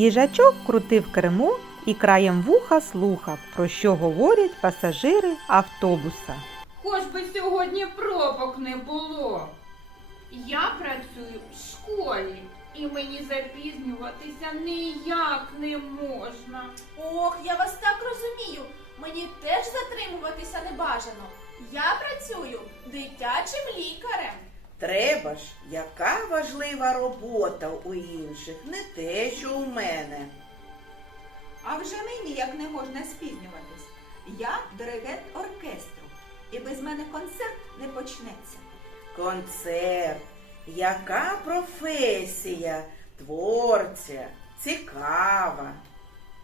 Їжачок крутив кермо і краєм вуха слухав, про що говорять пасажири автобуса. Хоч би сьогодні пробок не було. Я працюю в школі, і мені запізнюватися ніяк не можна. Ох, я вас так розумію. Мені теж затримуватися не бажано. Я працюю дитячим лікарем. Треба ж, яка важлива робота у інших, не те, що у мене. А вже мені як не можна спізнюватись. Я диригент оркестру, і без мене концерт не почнеться. Концерт. Яка професія? Творця, цікава.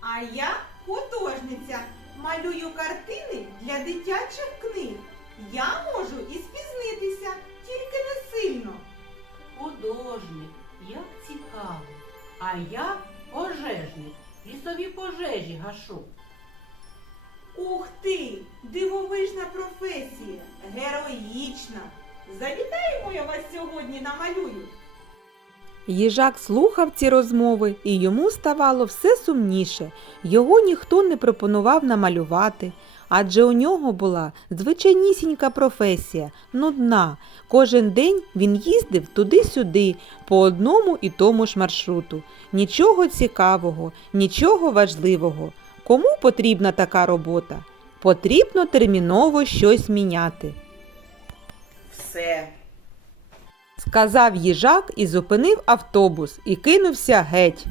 А я художниця. Малюю картини для дитячих книг. Я можу і спізнитися, тільки не сильно. Художник, як цікаво. А я пожежник, лісові пожежі гашу. Ух ти! Дивовижна професія, героїчна. Завітаємо я вас сьогодні намалюю. Їжак слухав ці розмови, і йому ставало все сумніше. Його ніхто не пропонував намалювати, адже у нього була звичайнісінька професія, нудна. Кожен день він їздив туди-сюди, по одному і тому ж маршруту. Нічого цікавого, нічого важливого. Кому потрібна така робота? Потрібно терміново щось міняти. Все. Сказав їжак і зупинив автобус і кинувся геть.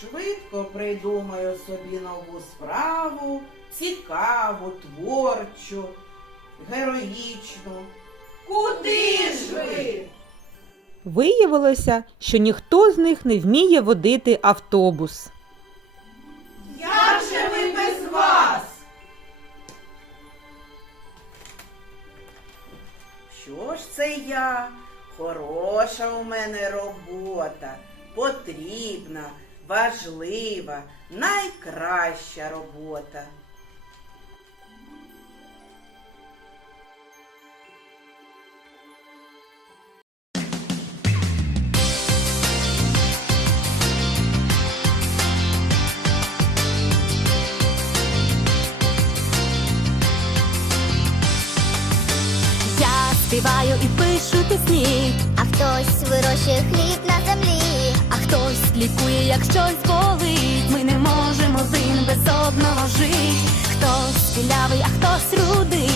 Швидко придумаю собі нову справу, цікаву, творчу, героїчну. Куди ж ви? Виявилося, що ніхто з них не вміє водити автобус. Що ж це я? Хороша у мене робота, потрібна, важлива, найкраща робота. Співаю і пишу пісні, А хтось вирощує хліб на землі. а хтось лікує, як щось болить. Ми не можемо один без одного жити. Хтось білявий, а хтось рудий.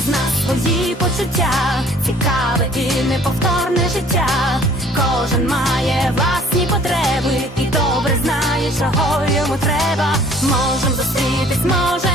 З свої почуття, цікаве і неповторне життя. Кожен має власні потреби і добре знає, чого йому треба. Можем зустрітись, можем